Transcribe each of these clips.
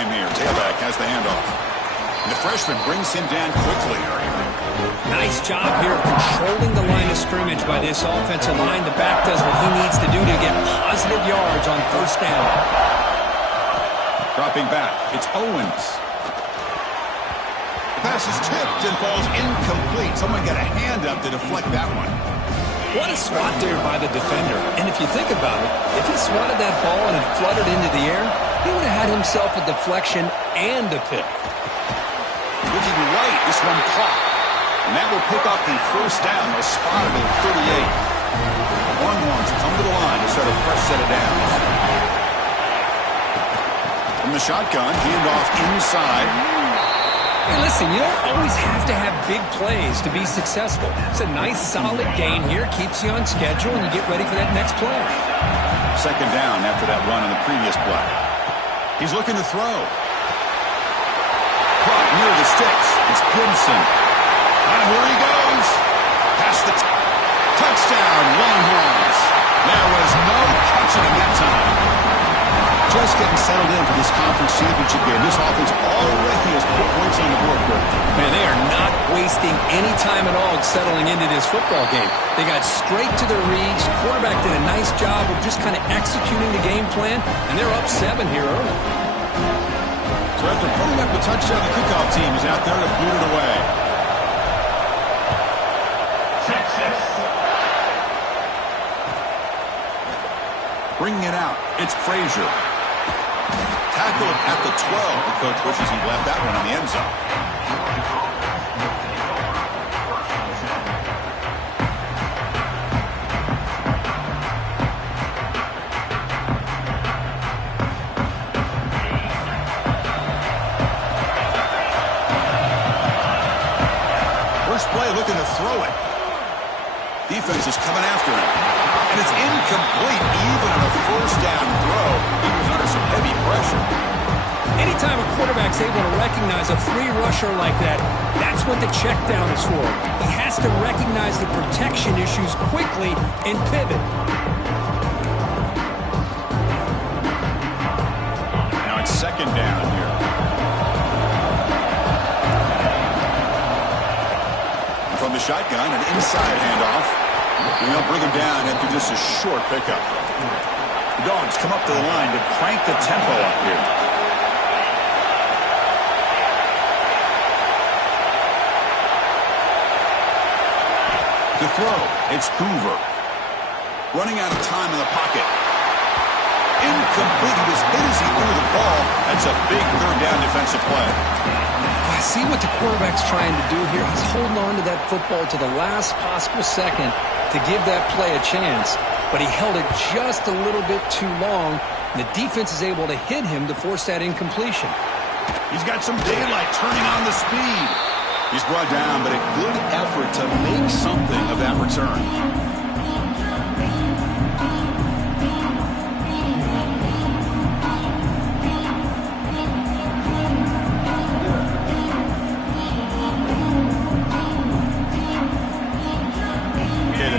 game here. Tailback has the handoff. And the freshman brings him down quickly. Nice job here of controlling the line of scrimmage by this offensive line. The back does what he needs to do to get positive yards on first down. Dropping back, it's Owens. The pass is tipped and falls incomplete. Someone got a hand up to deflect that one. What a swat there by the defender. And if you think about it, if he swatted that ball and it fluttered into the air, he would have had himself a deflection and a pick. Looking right, this one caught. And that will pick up the first down. They'll spot it at 38. Longhorns come to the line to start a fresh set of downs. From the shotgun, handoff inside. Hey, listen, you don't always have to have big plays to be successful. It's a nice, solid gain here. Keeps you on schedule, and you get ready for that next play. Second down after that run on the previous play. He's looking to throw. Caught near the sticks. It's Gibson. And here he goes. Past the touchdown, Longhorns. There was no catching him that time. Just getting settled in for this conference championship game. This offense already has put points on the board. Man, they are not wasting any time at all settling into this football game. They got straight to their reads. Quarterback did a nice job of just kind of executing the game plan, and they're up 7 here early. So after putting up the touchdown, the kickoff team is out there to boot it away. Bringing it out, it's Frazier. Tackled at the 12. The coach wishes he left that one in the end zone. First play looking to throw it. Defense is coming after him. And it's incomplete even on a first down throw. He was under some heavy pressure. Anytime a quarterback's able to recognize a free rusher like that, that's what the check down is for. He has to recognize the protection issues quickly and pivot. Now it's second down here. And from the shotgun, an inside handoff. And they'll bring him down after just a short pickup. The Dogs come up to the line to crank the tempo up here. To throw, it's Hoover. Running out of time in the pocket. Incomplete. He was hit as he threw the ball. That's a big third down defensive play. I see what the quarterback's trying to do here. He's holding on to that football to the last possible second to give that play a chance, but he held it just a little bit too long, and the defense is able to hit him to force that incompletion. He's got some daylight turning on the speed. He's brought down, but a good effort to make something of that return.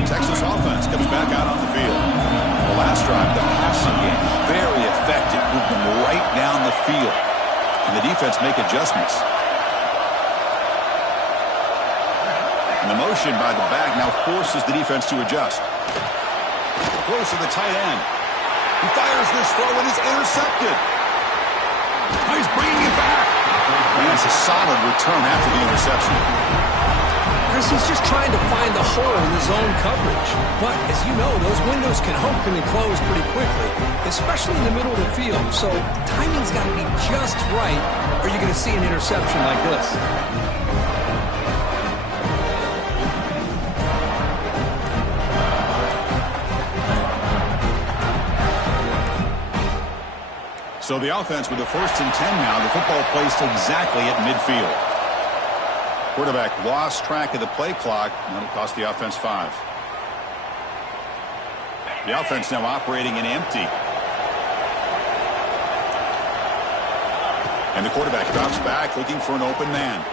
Texas offense comes back out on the field. The last drive, the passing game, very effective. Moved them right down the field. And the defense make adjustments. And the motion by the back now forces the defense to adjust. Close to the tight end. He fires this throw and is intercepted. Oh, he's bringing it back. And that's a solid return after the interception. He's just trying to find the hole in the zone coverage. But, as you know, those windows can open and close pretty quickly, especially in the middle of the field. So, timing's got to be just right, or you're going to see an interception like this. So the offense with the 1st and 10 now. The football placed exactly at midfield. Quarterback lost track of the play clock, and that'll cost the offense 5. The offense now operating in empty. And the quarterback drops back looking for an open man.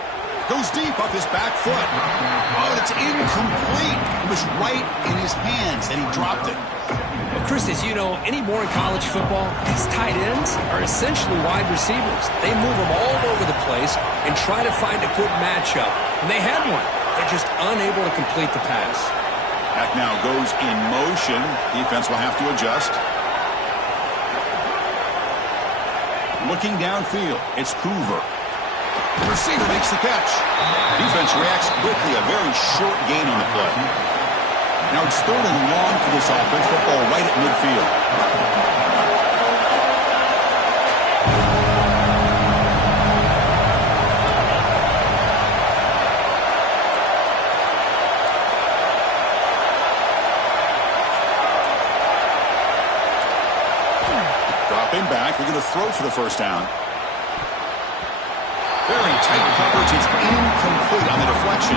Goes deep off his back foot. Oh, but it's incomplete. It was right in his hands, and he dropped it. Well, Chris, as you know, anymore in college football, these tight ends are essentially wide receivers. They move them all over the place and try to find a good matchup. And they had one. They're just unable to complete the pass. Back now goes in motion. Defense will have to adjust. Looking downfield, it's Hoover. The receiver makes the catch. Defense reacts quickly, a very short gain on the play. Now it's 3rd and long for this offense, football right at midfield. Dropping back, they're going to throw for the first down. Very tight coverage. It's incomplete on the deflection.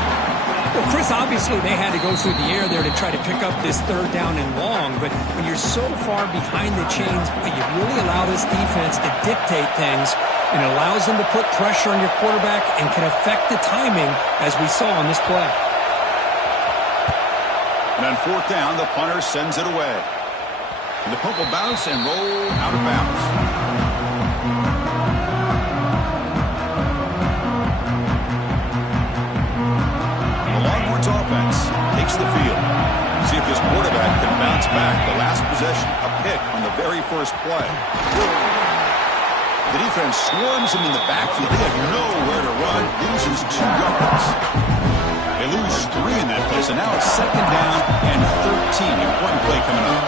Well, Chris, obviously they had to go through the air there to try to pick up this 3rd down and long, but when you're so far behind the chains, you really allow this defense to dictate things, and it allows them to put pressure on your quarterback and can affect the timing, as we saw on this play. And on 4th down, the punter sends it away. And the punt will bounce and roll out of bounds. Offense takes the field. See if this quarterback can bounce back. The last possession, a pick on the very first play. The defense swarms him in the backfield. They have nowhere to run. Loses 2 yards. They lose 3 in that play, so now it's 2nd down and 13. Important play coming up.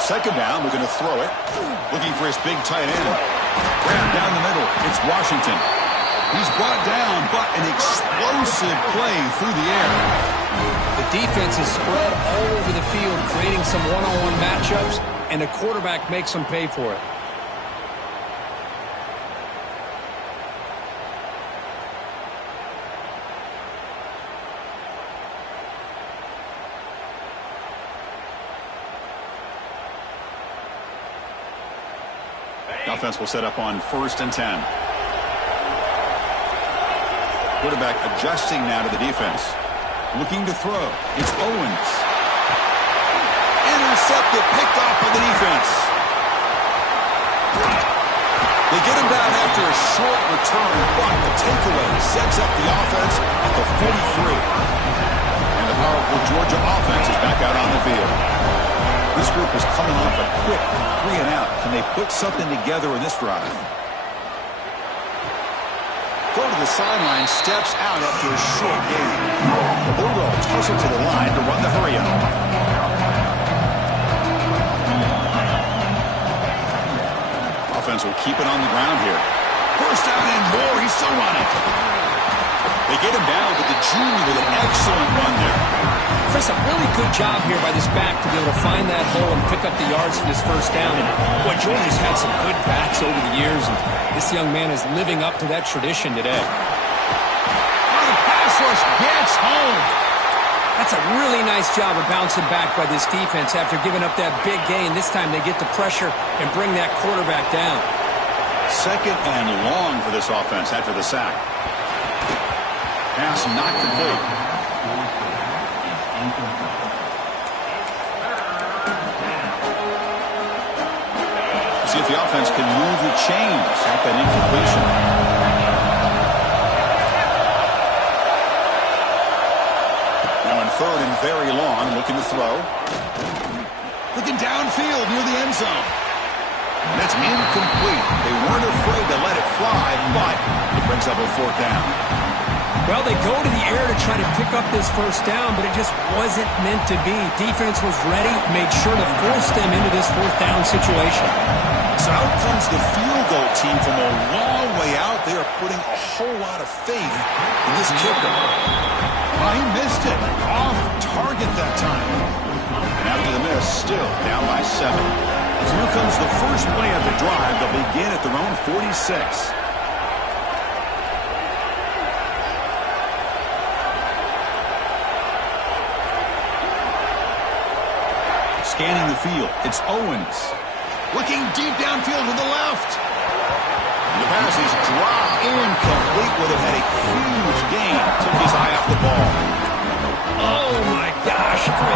Second down, we're going to throw it. Looking for his big tight end. Grab down the middle. It's Washington. He's brought down, but an explosive play through the air. The defense is spread all over the field, creating some one-on-one matchups, and the quarterback makes them pay for it. The offense will set up on 1st and 10. Quarterback adjusting now to the defense. Looking to throw. It's Owens. Intercepted, picked off by the defense. They get him down after a short return, but the takeaway sets up the offense at the 43. And the powerful Georgia offense is back out on the field. This group is coming off a quick 3 and out. Can they put something together in this drive? Go to the sideline, steps out after a short gain. The Bulldogs hustle to the line to run the hurry-up. Offense will keep it on the ground here. First down and more. He's still running. They get him down, but the junior with an excellent run there. Chris, a really good job here by this back to be able to find that hole and pick up the yards for this first down. And boy, Georgia's had some good backs over the years, and this young man is living up to that tradition today. Oh, the pass rush gets home. That's a really nice job of bouncing back by this defense after giving up that big gain. This time they get the pressure and bring that quarterback down. 2nd and long for this offense after the sack. Pass not complete. See if the offense can move the chains at that incompletion. Now in 3rd and very long, looking to throw. Looking downfield near the end zone. That's incomplete. They weren't afraid to let it fly, but it brings up a 4th down. Well, they go to the air to try to pick up this first down, but it just wasn't meant to be. Defense was ready, made sure to force them into this 4th down situation. So out comes the field goal team from a long way out. They are putting a whole lot of faith in this kicker. Oh, he missed it. Off target that time. And after the miss, still down by 7. So here comes the first play of the drive. They'll begin at their own 46. Scanning the field, it's Owens. Looking deep downfield to the left. And the pass is dropped incomplete.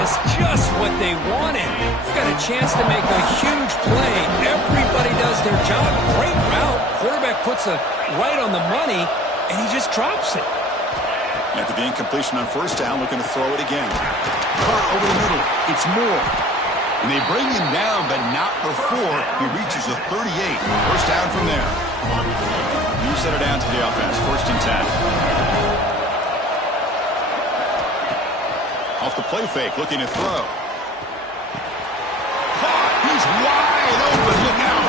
us just what they wanted. You've got a chance to make a huge play. Everybody does their job. Great route. Quarterback puts it right on the money, and he just drops it. After the incompletion on first down, looking to throw it again. Carr over the middle. It's Moore. And they bring him down, but not before he reaches the 38. First down from there. You set it down to the offense. First and 10. Off the play fake, looking to throw. He's wide open. Look out.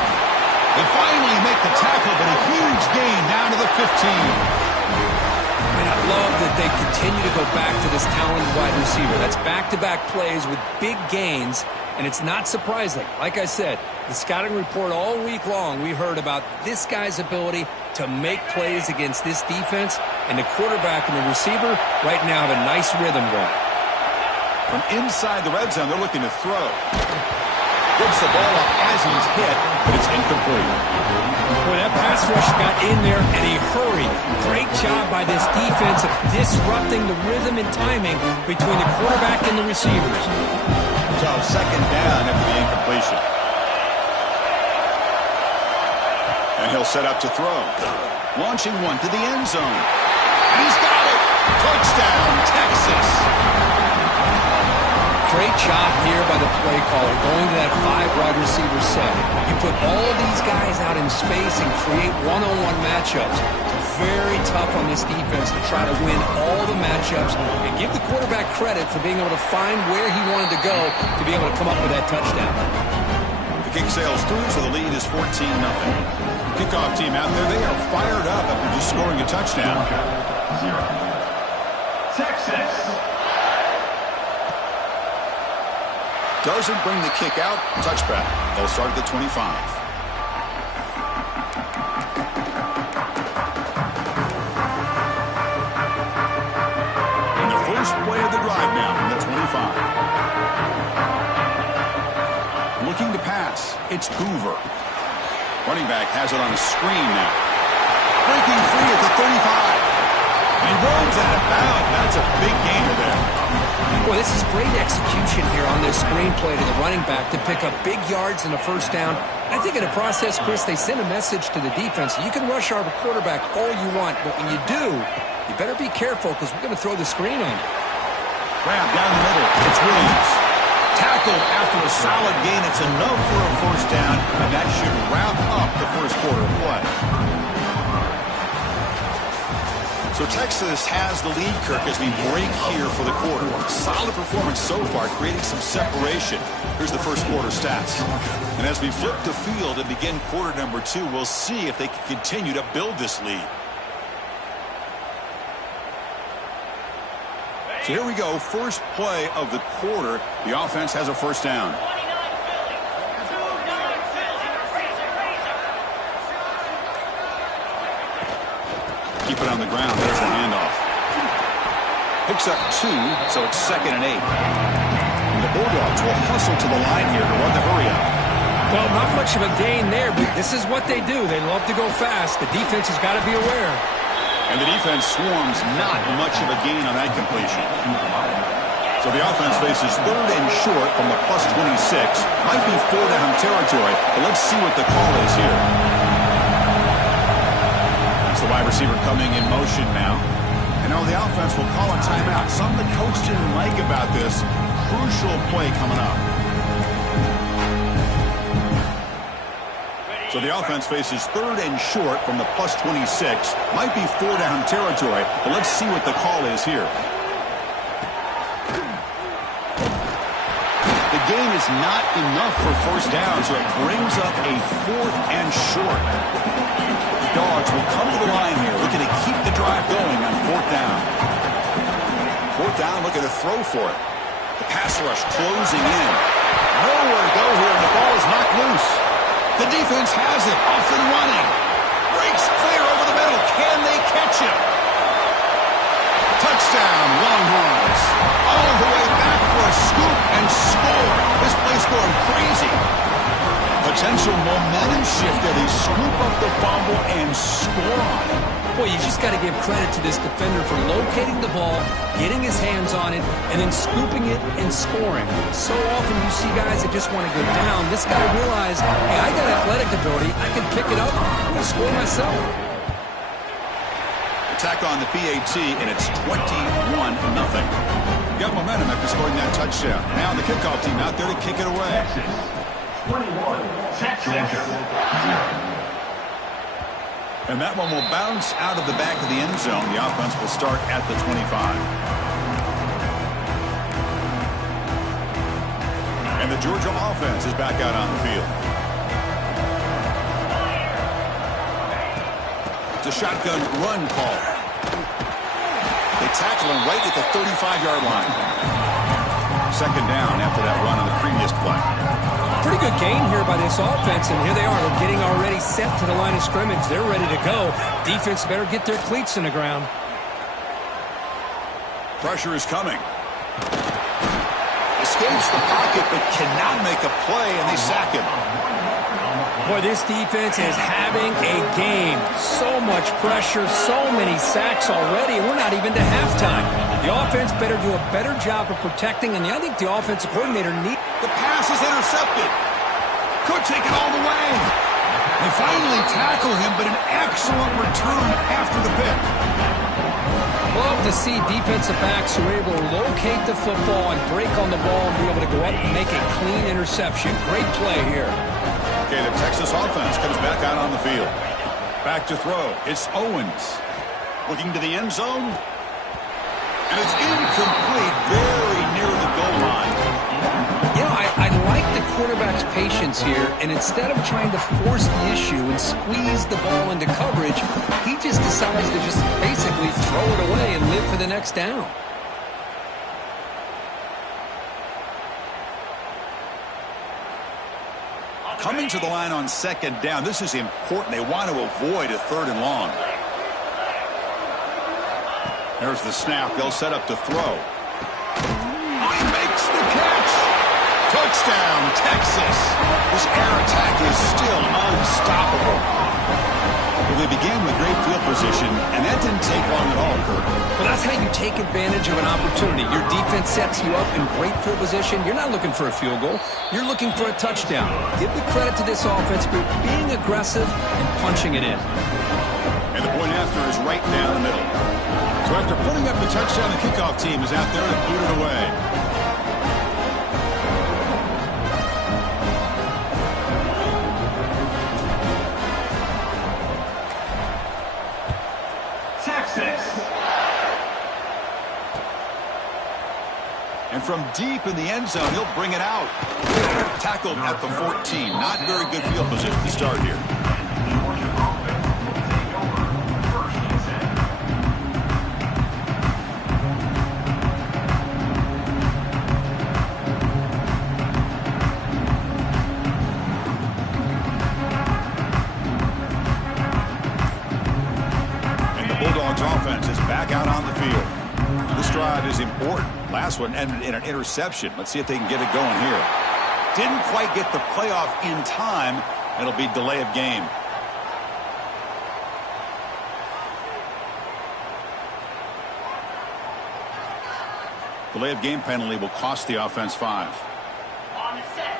They finally make the tackle, but a huge gain down to the 15. I love that they continue to go back to this talented wide receiver. That's back-to-back plays with big gains, and it's not surprising. Like I said, the scouting report all week long, we heard about this guy's ability to make plays against this defense, and the quarterback and the receiver right now have a nice rhythm going. From inside the red zone, they're looking to throw. Gets the ball up as he's hit, but it's incomplete. Boy, that pass rush got in there in a hurry. Great job by this defense of disrupting the rhythm and timing between the quarterback and the receivers. So second down after the incompletion. And he'll set up to throw. Launching one to the end zone. And he's got it! Touchdown, Texas! Great job here by the play caller, going to that 5-wide receiver set. You put all these guys out in space and create one-on-one matchups. It's very tough on this defense to try to win all the matchups and give the quarterback credit for being able to find where he wanted to go to be able to come up with that touchdown. The kick sails through, so the lead is 14-0. Kickoff team out there, they are fired up after just scoring a touchdown. Texas. Doesn't bring the kick out. Touchback. They'll start at the 25. And the first play of the drive now from the 25. Looking to pass. It's Hoover. Running back has it on a screen now. Breaking free at the 35. He runs out of bounds. That's a big gainer there. Boy, this is great execution here on this screenplay to the running back to pick up big yards in the first down. I think in the process, Chris, they send a message to the defense. You can rush our quarterback all you want, but when you do, you better be careful because we're going to throw the screen on you. Grab down the middle. It's Williams. Tackled after a solid gain. It's enough for a first down, and that should wrap up the first quarter of play. So Texas has the lead, Kirk, as we break here for the quarter. Solid performance so far, creating some separation. Here's the first quarter stats. And as we flip the field and begin quarter number 2, we'll see if they can continue to build this lead. So here we go, first play of the quarter. The offense has a first down. Keep it on the ground. There's the handoff. Picks up 2, so it's 2nd and 8. And the Bulldogs will hustle to the line here to run the hurry up. Well, not much of a gain there, but this is what they do. They love to go fast. The defense has got to be aware. And the defense swarms, not much of a gain on that completion. So the offense faces 3rd and short from the +26. Might be 4-down territory, but let's see what the call is here. The wide receiver coming in motion now. And now the offense will call a timeout. Something the coach didn't like about this. Crucial play coming up. So the offense faces 3rd and short from the +26. Might be 4-down territory, but let's see what the call is here. The gain is not enough for first down, so it brings up a 4th and short. Dogs will come to the line here, looking to keep the drive going on 4th down. 4th down, looking to throw for it. The pass rush closing in. Nowhere to go here, and the ball is knocked loose. The defense has it, off and running. Breaks clear over the middle. Can they catch him? Touchdown, Longhorns. All the way back for a scoop and score. This place going crazy. Potential momentum shift as they scoop up the fumble and score on it. Boy, you just got to give credit to this defender for locating the ball, getting his hands on it, and then scooping it and scoring. So often you see guys that just want to go down. This guy realized, hey, I got athletic ability. I can pick it up. I'm going to score myself. Attack on the PAT, and it's 21-0. Got momentum after scoring that touchdown. Now the kickoff team out there to kick it away. 21, Texas. And that one will bounce out of the back of the end zone. The offense will start at the 25. And the Georgia offense is back out on the field. It's a shotgun run call. They tackle him right at the 35-yard line. Second down after that run on the previous play. Pretty good gain here by this offense, and here they are. They're getting already set to the line of scrimmage. They're ready to go. Defense better get their cleats in the ground. Pressure is coming. Escapes the pocket, but cannot make a play, and they sack him. Boy, this defense is having a game. So much pressure, so many sacks already, and we're not even to halftime. The offense better do a better job of protecting, and I think the offensive coordinator needs... The pass is intercepted. Could take it all the way. They finally tackle him, but an excellent return after the pick. Love to see defensive backs who are able to locate the football and break on the ball and be able to go up and make a clean interception. Great play here. Okay, the Texas offense comes back out on the field. Back to throw. It's Owens. Looking to the end zone. And it's incomplete, very near the goal line. You know, I like the quarterback's patience here, and instead of trying to force the issue and squeeze the ball into coverage, he just decides to just basically throw it away and live for the next down. Coming to the line on second down, this is important. They want to avoid a third and long. There's the snap. They'll set up to throw. He makes the catch. Touchdown, Texas. This air attack is still unstoppable. Well, they began with great field position, and that didn't take long at all, Kurt. Well, that's how you take advantage of an opportunity. Your defense sets you up in great field position. You're not looking for a field goal. You're looking for a touchdown. Give the credit to this offense for being aggressive and punching it in. And the point after is right down the middle. So after putting up the touchdown, the kickoff team is out there to boot it away. Texas. And from deep in the end zone, he'll bring it out. Tackled at the 14. Not very good field position to start here. Offense is back out on the field. This drive is important. Last one ended in an interception. Let's see if they can get it going here. Didn't quite get the playoff in time. It'll be delay of game. Delay of game penalty will cost the offense 5. On set.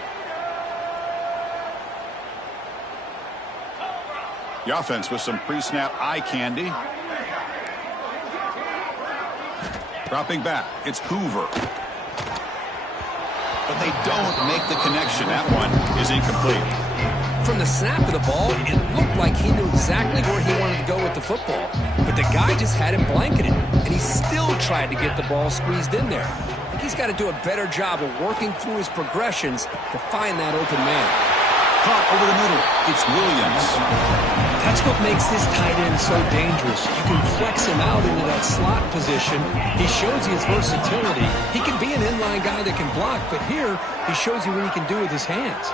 The offense with some pre-snap eye candy. Dropping back, it's Hoover. But they don't make the connection. That one is incomplete. From the snap of the ball, it looked like he knew exactly where he wanted to go with the football. But the guy just had him blanketed, and he still tried to get the ball squeezed in there. I think he's got to do a better job of working through his progressions to find that open man. Caught over the middle, it's Williams. That's what makes this tight end so dangerous. You can flex him out into that slot position. He shows you his versatility. He can be an inline guy that can block, but here he shows you what he can do with his hands.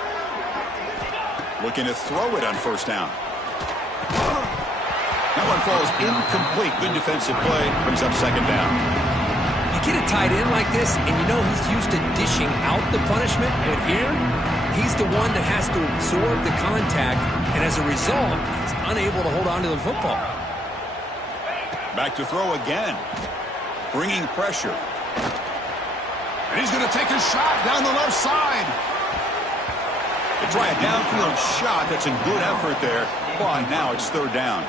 Looking to throw it on first down. That one falls incomplete. Good defensive play. Brings up second down. You get a tight end like this, and you know he's used to dishing out the punishment, but here he's the one that has to absorb the contact, and as a result, he's unable to hold on to the football. Back to throw again. Bringing pressure. And he's going to take a shot down the left side. They try a downfield shot. That's a good effort there. But now it's third down.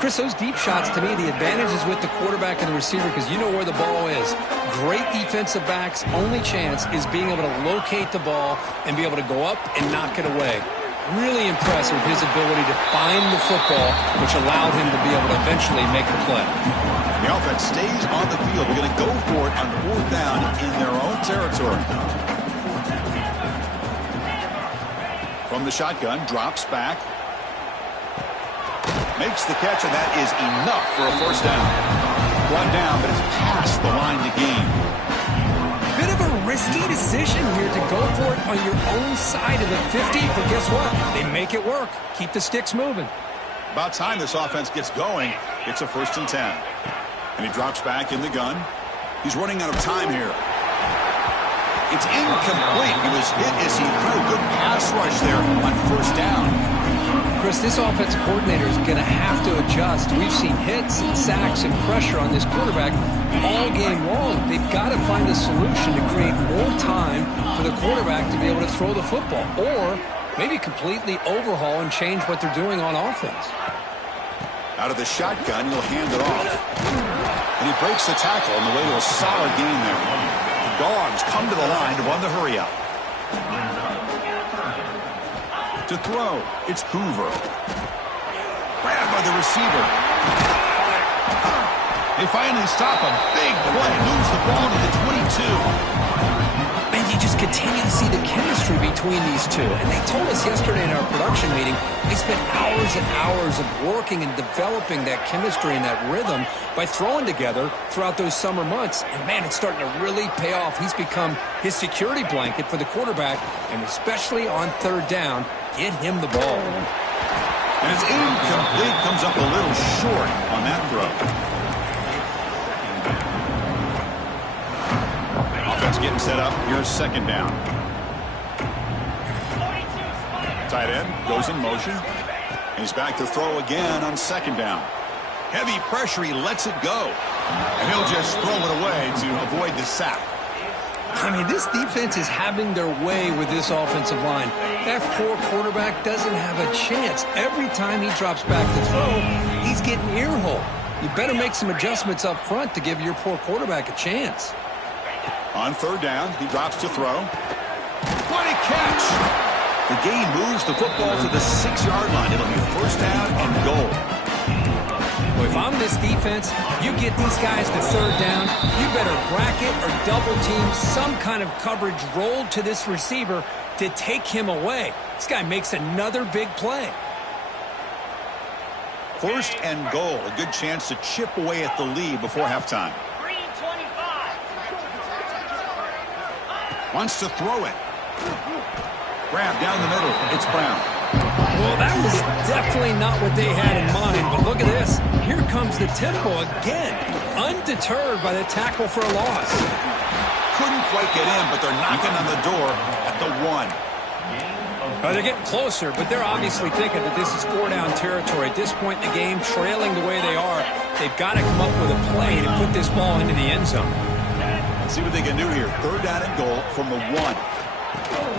Chris, those deep shots, to me, the advantage is with the quarterback and the receiver because you know where the ball is. Great defensive backs' only chance is being able to locate the ball and be able to go up and knock it away. Really impressed with his ability to find the football, which allowed him to be able to eventually make the play. The offense stays on the field. They're going to go for it on fourth down in their own territory. From the shotgun, drops back. Makes the catch, and that is enough for a first down. Brought down, but it's past the line to gain. Bit of a risky decision here to go for it on your own side of the 50, but guess what? They make it work. Keep the sticks moving. About time this offense gets going. It's a 1st and 10. And he drops back in the gun. He's running out of time here. It's incomplete. He was hit as he threw a good pass rush there on first down. Chris, this offensive coordinator is going to have to adjust. We've seen hits and sacks and pressure on this quarterback all game long. They've got to find a solution to create more time for the quarterback to be able to throw the football, or maybe completely overhaul and change what they're doing on offense. Out of the shotgun, he'll hand it off. And he breaks the tackle on the way to a solid gain there. The Dogs come to the line to run the hurry up. To throw, it's Hoover. Grabbed by the receiver. They finally stop a big play. Moves the ball to the 22. And you just continue to see the chemistry between these two. And they told us yesterday in our production meeting, they spent hours and hours of working and developing that chemistry and that rhythm by throwing together throughout those summer months. And, man, it's starting to really pay off. He's become his security blanket for the quarterback, and especially on third down, get him the ball. And it's incomplete. Comes up a little short on that throw. Offense getting set up. Here's second down. Tight end goes in motion. And he's back to throw again on second down. Heavy pressure. He lets it go. And he'll just throw it away to avoid the sack. I mean, this defense is having their way with this offensive line. That poor quarterback doesn't have a chance. Every time he drops back to throw, he's getting ear-hole. You better make some adjustments up front to give your poor quarterback a chance. On third down, he drops to throw. What a catch! The game moves the football to the 6-yard line. It'll be first down and goal. Well, if I'm this defense, you get these guys to third down, you better bracket or double team some kind of coverage rolled to this receiver to take him away. This guy makes another big play. First and goal. A good chance to chip away at the lead before halftime. Wants to throw it. Grab down the middle. It's Brown. Well, that was definitely not what they had in mind, but look at this. Here comes the tempo again, undeterred by the tackle for a loss. Couldn't quite get in, but they're knocking on the door at the 1. They're getting closer, but they're obviously thinking that this is 4-down territory. At this point in the game, trailing the way they are, they've got to come up with a play to put this ball into the end zone. Let's see what they can do here. Third down and goal from the 1.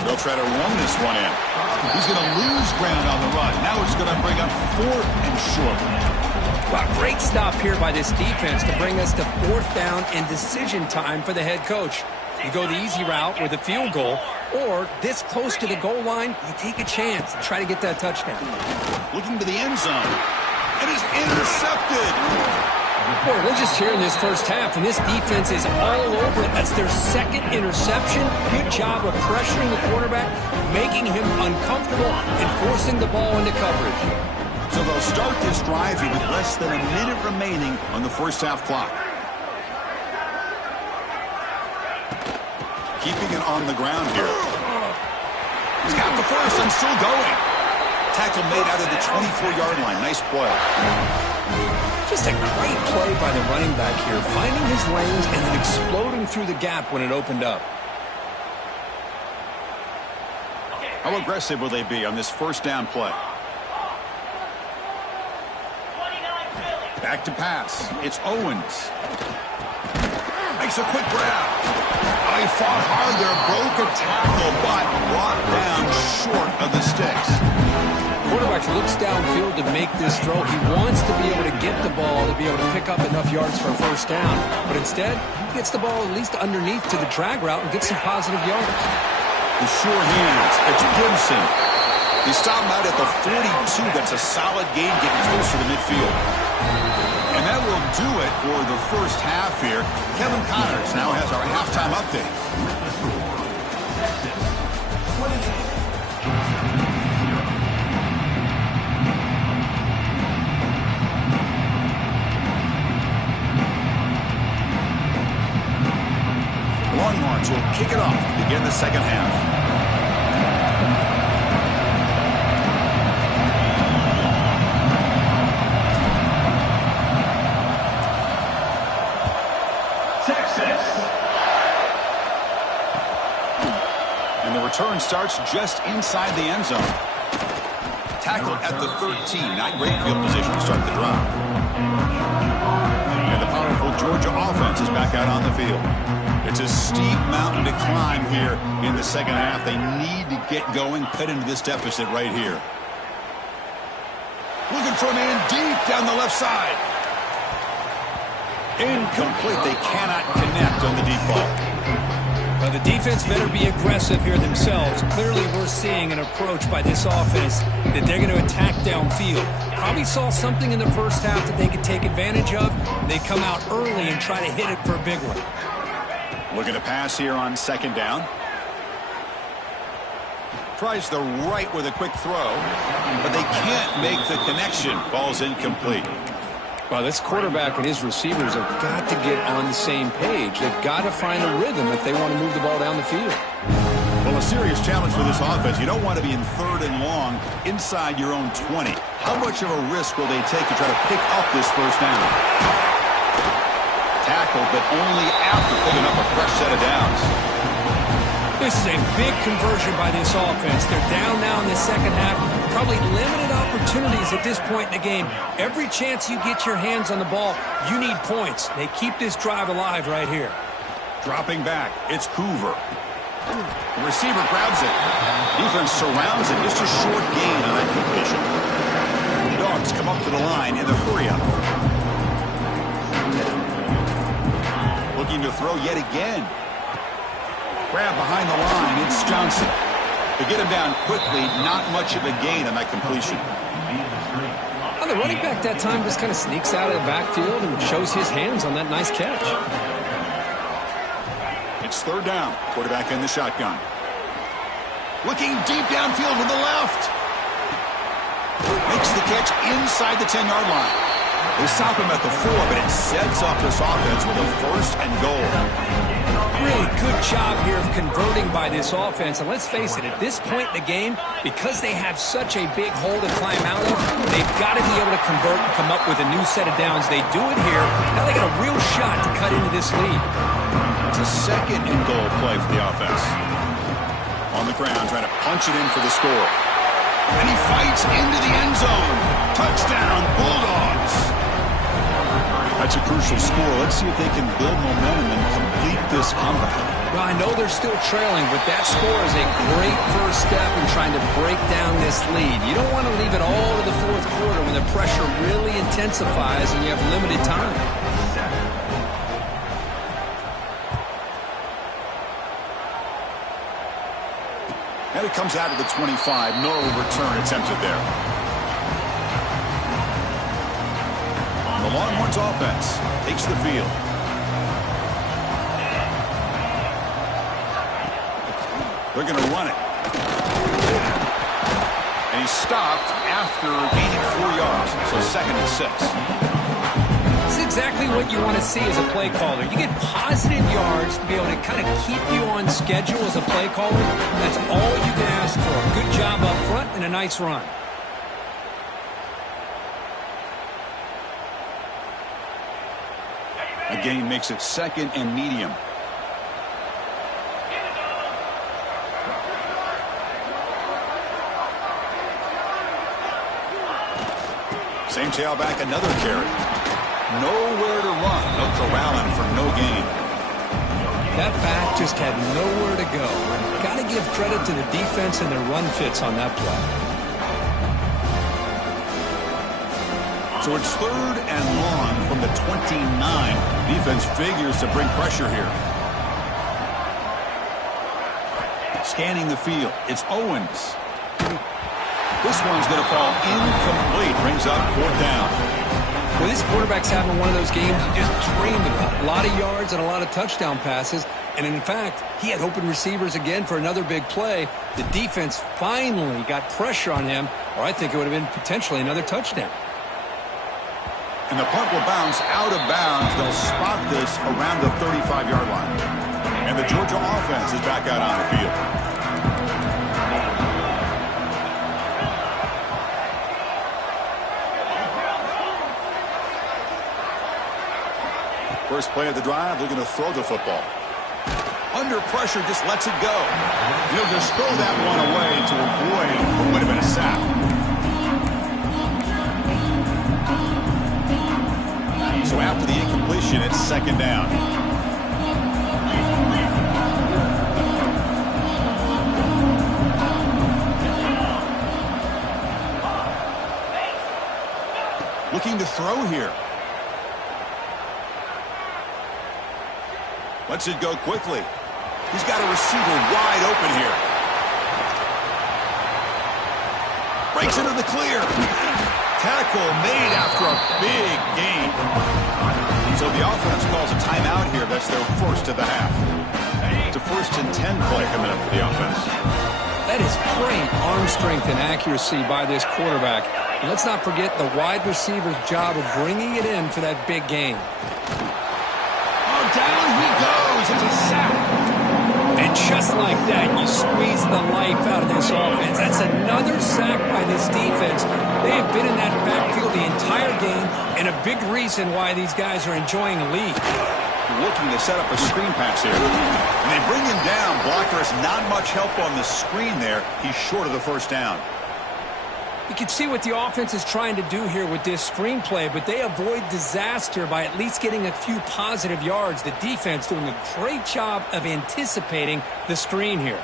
They'll try to run this one in. He's going to lose ground on the run. Now it's going to bring up 4th and short. Well, great stop here by this defense to bring us to 4th down and decision time for the head coach. You go the easy route with a field goal, or this close to the goal line, you take a chance and try to get that touchdown. Looking to the end zone. It is intercepted. Boy, we're just here in this first half, and this defense is all over it. That's their 2nd interception. Good job of pressuring the quarterback, making him uncomfortable, and forcing the ball into coverage. So they'll start this drive with less than a minute remaining on the first half clock. Keeping it on the ground here. He's got the first and still going. Tackle made out of the 24-yard line. Nice play. Just a great play by the running back here, finding his lanes and then exploding through the gap when it opened up. How aggressive will they be on this first down play? Back to pass. It's Owens. Makes a quick grab. Oh, he fought hard there, broke a tackle, but brought down short of the sticks. Quarterback looks downfield to make this throw. He wants to be able to get the ball to be able to pick up enough yards for a first down. But instead, he gets the ball at least underneath to the drag route and gets some positive yards. The sure hands. It's Gibson. He stopped him out at the 42. That's a solid gain, getting close to the midfield. And that will do it for the first half here. Kevin Connors now has our halftime update. Longhorns will kick it off to begin the second half. And the return starts just inside the end zone. Tackled at the 13. Not great field position to start the drive. And the powerful Georgia offense is back out on the field. It's a steep mountain to climb here in the second half. They need to get going, cut into this deficit right here. Looking for a man deep down the left side. Incomplete. They cannot connect on the deep ball. Well, the defense better be aggressive here themselves. Clearly, we're seeing an approach by this offense that they're going to attack downfield. Probably saw something in the first half that they could take advantage of. They come out early and try to hit it for a big one. Looking to pass here on second down. Tries the right with a quick throw, but they can't make the connection. Falls incomplete. Well, this quarterback and his receivers have got to get on the same page. They've got to find a rhythm if they want to move the ball down the field. Well, a serious challenge for this offense. You don't want to be in third and long inside your own 20. How much of a risk will they take to try to pick up this first down? Tackled, but only after picking up a fresh set of downs. This is a big conversion by this offense. They're down now in the second half. Probably limited opportunities at this point in the game. Every chance you get your hands on the ball, you need points. They keep this drive alive right here. Dropping back, it's Hoover. The receiver grabs it. Defense surrounds it. Just a short gain on that completion. The Dogs come up to the line in the hurry-up. Looking to throw yet again. Grab behind the line. It's Johnson. To get him down quickly, not much of a gain on that completion. Well, the running back that time just kind of sneaks out of the backfield and shows his hands on that nice catch. It's third down. Quarterback in the shotgun. Looking deep downfield with the left. Makes the catch inside the 10-yard line. They stop him at the 4, but it sets up this offense with a first and goal. Really good job here of converting by this offense. And let's face it, at this point in the game, because they have such a big hole to climb out of, they've got to be able to convert and come up with a new set of downs. They do it here. Now they got a real shot to cut into this lead. It's a second and goal play for the offense. On the ground, trying to punch it in for the score. And he fights into the end zone. Touchdown, Bulldogs. That's a crucial score. Let's see if they can build momentum and complete this comeback. Well, I know they're still trailing, but that score is a great first step in trying to break down this lead. You don't want to leave it all to the fourth quarter when the pressure really intensifies and you have limited time. And it comes out of the 25. No return attempted there. The Longhorns offense takes the field. They're going to run it. And he's stopped after gaining 4 yards. So second and 6. This is exactly what you want to see as a play caller. You get positive yards to be able to kind of keep you on schedule as a play caller. That's all you can ask for. Good job up front and a nice run. A gain makes it second and medium. Same tailback, another carry. That back just had nowhere to go. Got to give credit to the defense and their run fits on that play. So it's 3rd and long from the 29. Defense figures to bring pressure here. Scanning the field, it's Owens. This one's going to fall incomplete. Brings up 4th down. Well, this quarterback's having one of those games you just dreamed about. A lot of yards and a lot of touchdown passes. And in fact, he had open receivers again for another big play. The defense finally got pressure on him, or I think it would have been potentially another touchdown. And the punt will bounce out of bounds. They'll spot this around the 35-yard line. And the Georgia offense is back out on the field. First play of the drive, they're going to throw the football. Under pressure, just lets it go. He'll just throw that one away to avoid what would have been a sack. So after the incompletion, it's 2nd down. Looking to throw here. Lets it go quickly. He's got a receiver wide open here. Breaks into the clear. Tackle made after a big gain. So the offense calls a timeout here. That's their first of the half. It's a 1st and 10 play coming up for the offense. That is great arm strength and accuracy by this quarterback. And let's not forget the wide receiver's job of bringing it in for that big gain. Down he goes. It's a sack. And just like that, you squeeze the life out of this offense. That's another sack by this defense. They have been in that backfield the entire game, and a big reason why these guys are enjoying a lead. Looking to set up a screen pass here. And they bring him down. Blocker has not much help on the screen there. He's short of the 1st down. You can see what the offense is trying to do here with this screenplay, but they avoid disaster by at least getting a few positive yards. The defense doing a great job of anticipating the screen here.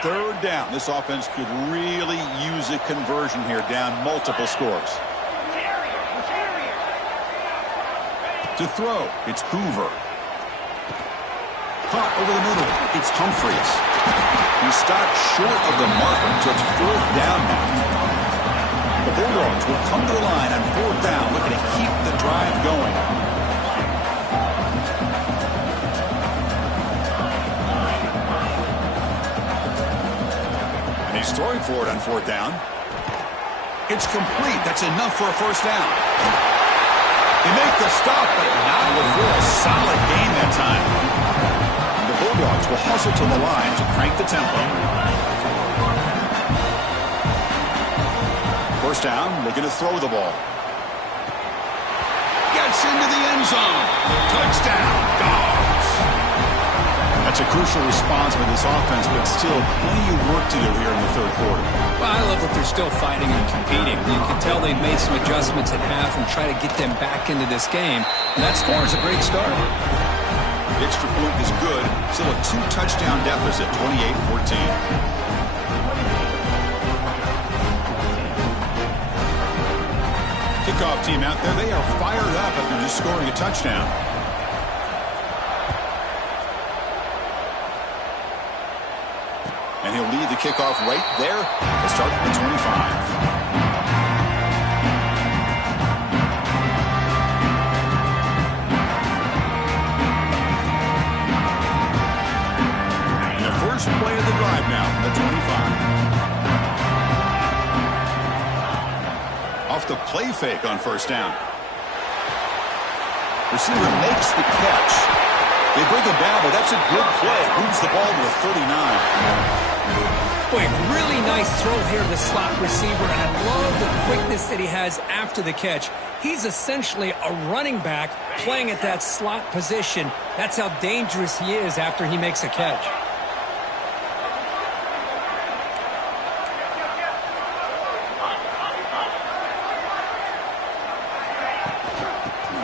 3rd down. This offense could really use a conversion here, down multiple scores. To throw, it's Hoover. Caught over the middle, it's Humphreys. He stopped short of the marker, so it's 4th down now. The Bulldogs will come to the line on 4th down, looking to keep the drive going. And he's throwing for it on 4th down. It's complete. That's enough for a 1st down. They make the stop, but not before a solid gain that time. Bulldogs will hustle to the line to crank the tempo. 1st down, looking to throw the ball. Gets into the end zone. Touchdown, Dogs. That's a crucial response by this offense, but still plenty of work to do here in the 3rd quarter. Well, I love that they're still fighting and competing. You can tell they've made some adjustments at half and try to get them back into this game. And that score is a great start. The extra point is good. Still a 2-touchdown deficit, 28-14. Kickoff team out there. They are fired up after just scoring a touchdown. And he'll lead the kickoff right there. They'll start at the 25. First play of the drive now from the 25. Off the play fake on 1st down. Receiver makes the catch. They bring him down, but that's a good play. Moves the ball to the 39. Boy, really nice throw here to the slot receiver, and I love the quickness that he has after the catch. He's essentially a running back playing at that slot position. That's how dangerous he is after he makes a catch.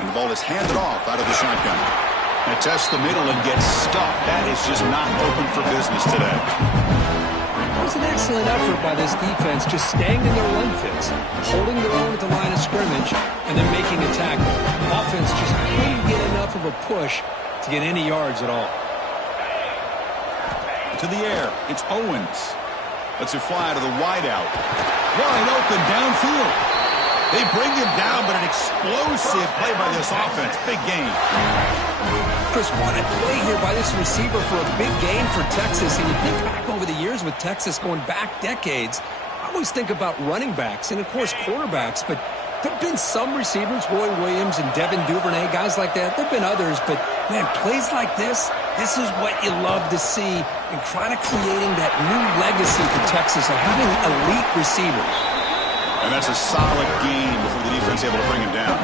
And the ball is handed off out of the shotgun. They test the middle and get stuffed. That is just not open for business today. It was an excellent effort by this defense, just staying in their run fits, holding their own at the line of scrimmage, and then making a tackle. Offense just couldn't get enough of a push to get any yards at all. To the air, it's Owens. Lets it fly to the wideout. Wide open downfield. They bring him down, but an explosive play by this offense. Big gain. Chris, what a play here by this receiver for a big gain for Texas. And you think back over the years with Texas going back decades, I always think about running backs and, of course, quarterbacks. But there have been some receivers, Roy Williams and Devin Duvernay, guys like that. There have been others. But, man, plays like this is what you love to see and kind of creating that new legacy for Texas of having elite receivers. And that's a solid gain before the defense able to bring him down.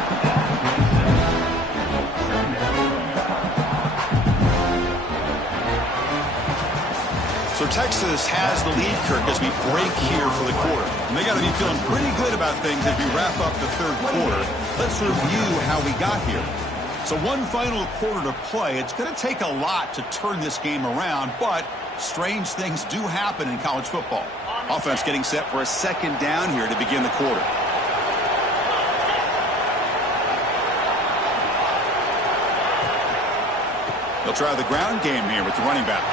So Texas has the lead, Kirk, as we break here for the quarter. And they got to be feeling pretty good about things as we wrap up the third quarter. Let's review how we got here. So one final quarter to play. It's going to take a lot to turn this game around, but strange things do happen in college football. Offense getting set for a second down here to begin the quarter. They'll try the ground game here with the running back.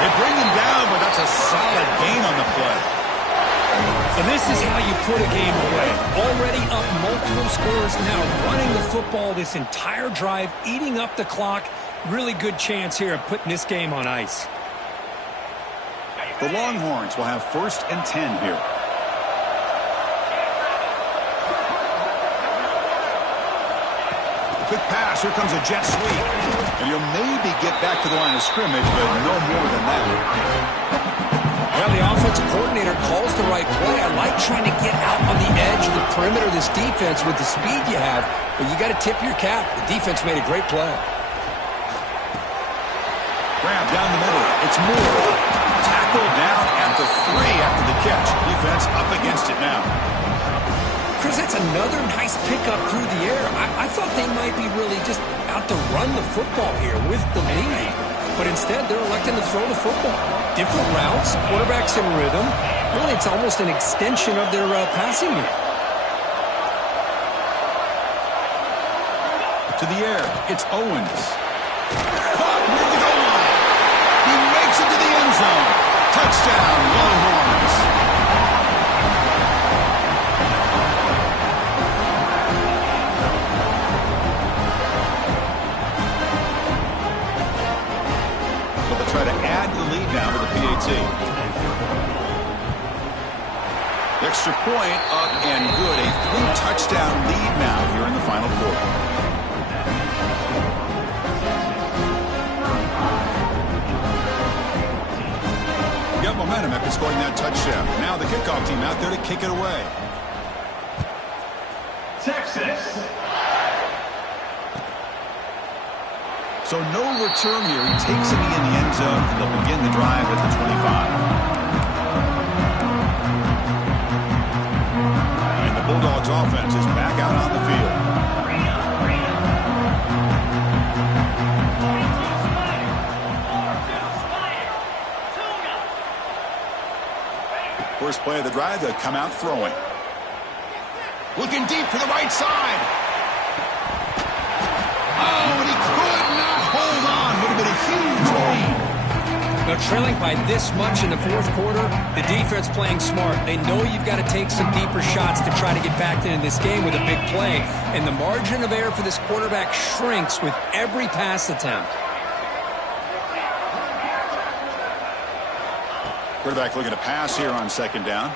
They bring him down, but that's a solid gain on the play. So this is how you put a game away. Already up multiple scores, now running the football this entire drive, eating up the clock. Really good chance here of putting this game on ice. The Longhorns will have 1st and 10 here. Quick pass. Here comes a jet sweep. And he'll maybe get back to the line of scrimmage, but no more than that. Well, the offensive coordinator calls the right play. I like trying to get out on the edge of the perimeter of this defense with the speed you have, but you got to tip your cap. The defense made a great play. Grab down the middle. It's Moore. Tackled down at the 3 after the catch. Defense up against it now. Chris, that's another nice pickup through the air. I thought they might be really just out to run the football here with the lead. But instead, they're electing to throw the football. Different routes, quarterbacks in rhythm. Really, it's almost an extension of their passing game. To the air, it's Owens. Caught near the goal line. He makes it to the end zone. Touchdown, Longhorns. So they'll try to add the lead now with the PAT. The extra point up and good. A 3-touchdown lead now here in the final quarter. Got momentum after scoring that touchdown. Now the kickoff team out there to kick it away. Texas. So no return here. He takes it in the end zone, and they'll begin the drive at the 25. And the Bulldogs offense is back out on the field. First play of the drive, they'll come out throwing. Looking deep to the right side. Oh, and he could not hold on. Would have been a huge lead. Now, trailing by this much in the fourth quarter, the defense playing smart. They know you've got to take some deeper shots to try to get back into this game with a big play. And the margin of error for this quarterback shrinks with every pass attempt. Quarterback looking to pass here on second down.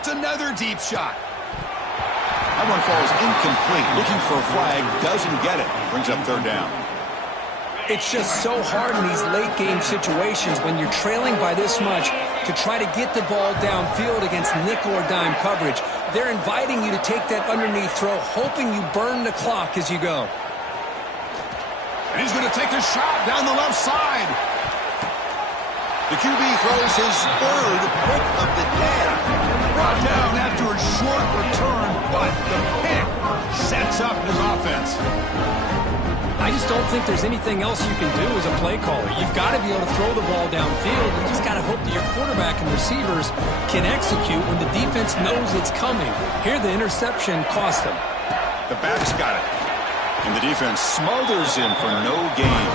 It's another deep shot. That one falls incomplete. Looking for a flag. Doesn't get it. Brings up third down. It's just so hard in these late game situations when you're trailing by this much to try to get the ball downfield against nickel or dime coverage. They're inviting you to take that underneath throw, hoping you burn the clock as you go. And he's going to take a shot down the left side. The QB throws his third pick of the day. Brought down after a short return, but the pick sets up his offense. I just don't think there's anything else you can do as a play caller. You've got to be able to throw the ball downfield. You just got to hope that your quarterback and receivers can execute when the defense knows it's coming. Here, the interception cost them. The back's got it. And the defense smothers him for no gain.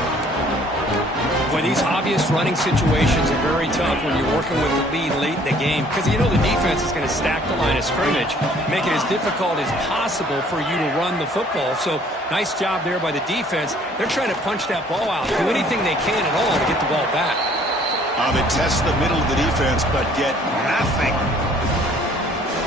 Boy, these obvious running situations are very tough when you're working with the lead late in the game because you know the defense is going to stack the line of scrimmage, make it as difficult as possible for you to run the football. So nice job there by the defense. They're trying to punch that ball out, do anything they can at all to get the ball back. They test the middle of the defense but get nothing.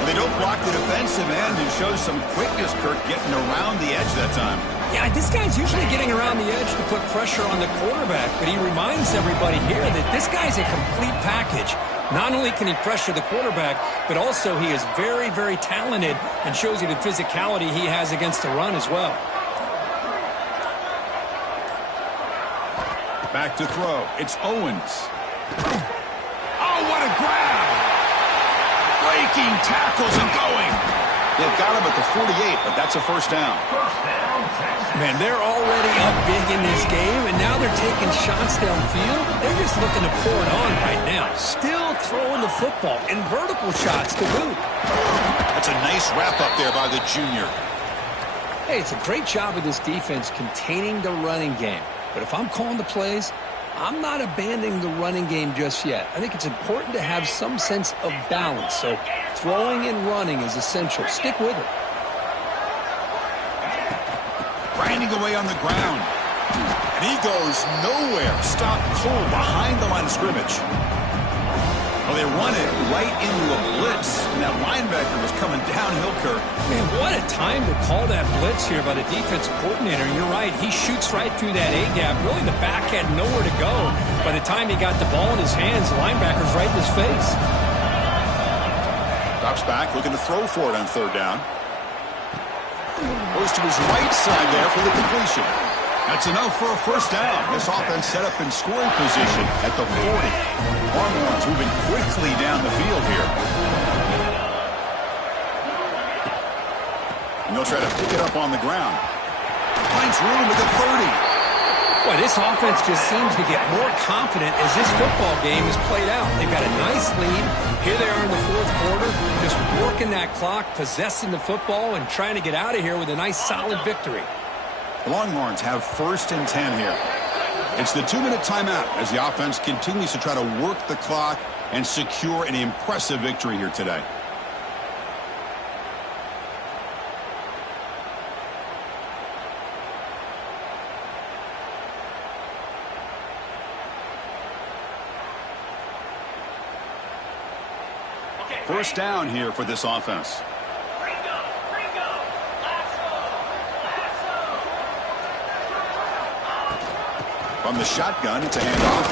They don't block the defensive end and show some quickness, Kirk, getting around the edge that time. Yeah, this guy's usually getting around the edge to put pressure on the quarterback, but he reminds everybody here that this guy's a complete package. Not only can he pressure the quarterback, but also he is very, very talented and shows you the physicality he has against the run as well. Back to throw. It's Owens. Oh, what a grab! Breaking tackles and going. They've got him at the 48, but that's a first down. Man, they're already up big in this game, and now they're taking shots downfield. They're just looking to pour it on right now. Still throwing the football, and vertical shots to boot. That's a nice wrap up there by the junior. Hey, it's a great job of this defense containing the running game. But if I'm calling the plays, I'm not abandoning the running game just yet. I think it's important to have some sense of balance. So throwing and running is essential. Stick with it. Grinding away on the ground. And he goes nowhere. Stopped cold behind the line of scrimmage. Well, they run it right into a blitz. And that linebacker was coming downhill, Kirk. Man, what a time to call that blitz here by the defensive coordinator. You're right. He shoots right through that A-gap. Really, the back had nowhere to go. By the time he got the ball in his hands, the linebacker's right in his face. Drops back, looking to throw for it on third down. Goes to his right side there for the completion. That's enough for a first down. This offense set up in scoring position at the 40. Longhorns moving quickly down the field here. And they'll try to pick it up on the ground. Finds room at the 30. Boy, this offense just seems to get more confident as this football game is played out. They've got a nice lead. Here they are in the fourth quarter, just working that clock, possessing the football, and trying to get out of here with a nice, solid victory. The Longhorns have 1st and 10 here. It's the 2-minute timeout as the offense continues to try to work the clock and secure an impressive victory here today. First down here for this offense. From the shotgun, it's a handoff.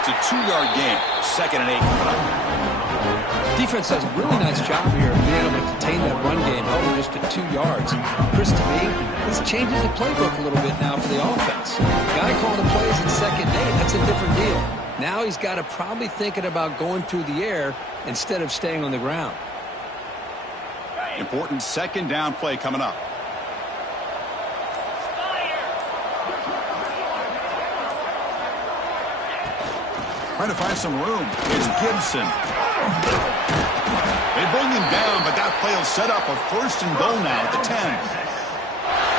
It's a 2-yard gain. 2nd and 8 coming up. Defense does a really nice job here of being able to contain that run game, held them just at 2 yards. Chris, to me, this changes the playbook a little bit now for the offense. Got to call the plays at 2nd and 8. That's a different deal. Now he's got to probably thinking about going through the air instead of staying on the ground. Important 2nd down play coming up. Trying to find some room is Gibson. They bring him down, but that play will set up a 1st and goal now at the 10.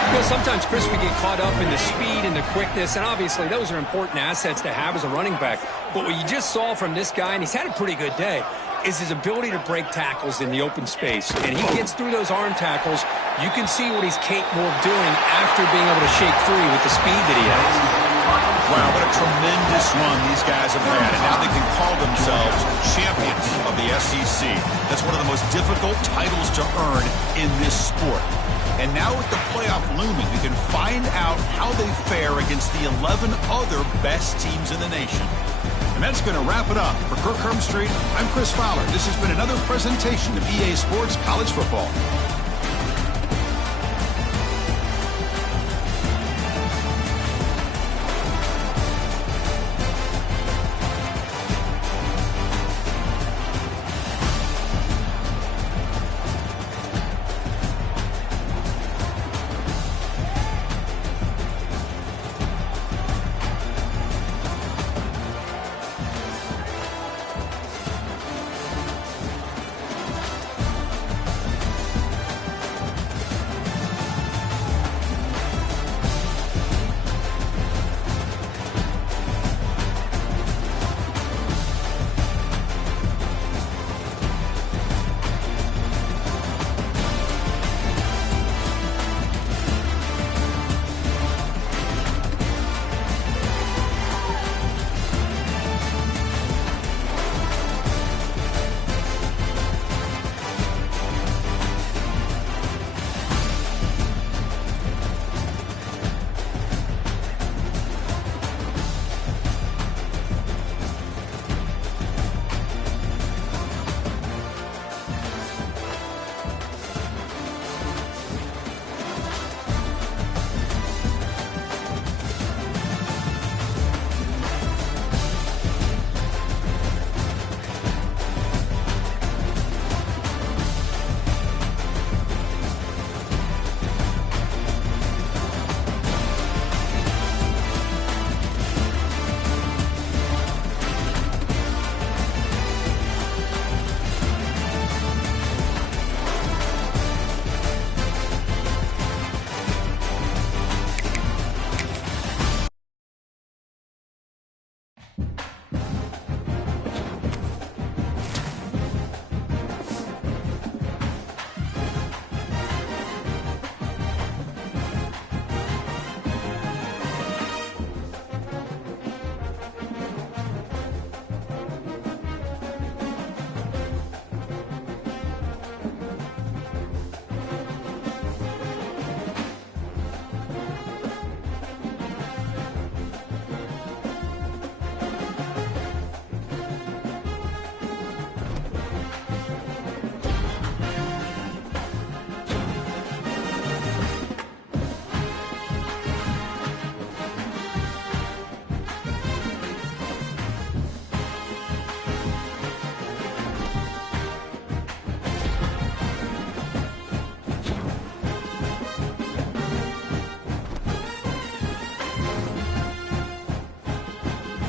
You know, sometimes, Chris, we get caught up in the speed and the quickness, and obviously those are important assets to have as a running back. But what you just saw from this guy, and he's had a pretty good day, is his ability to break tackles in the open space. And he gets through those arm tackles. You can see what he's capable of doing after being able to shake free with the speed that he has. Wow, what a tremendous run these guys have had, and now they can call themselves champions of the SEC. That's one of the most difficult titles to earn in this sport. And now with the playoff looming, we can find out how they fare against the 11 other best teams in the nation. And that's going to wrap it up. For Kirk Hermstreet, I'm Chris Fowler. This has been another presentation of EA Sports College Football.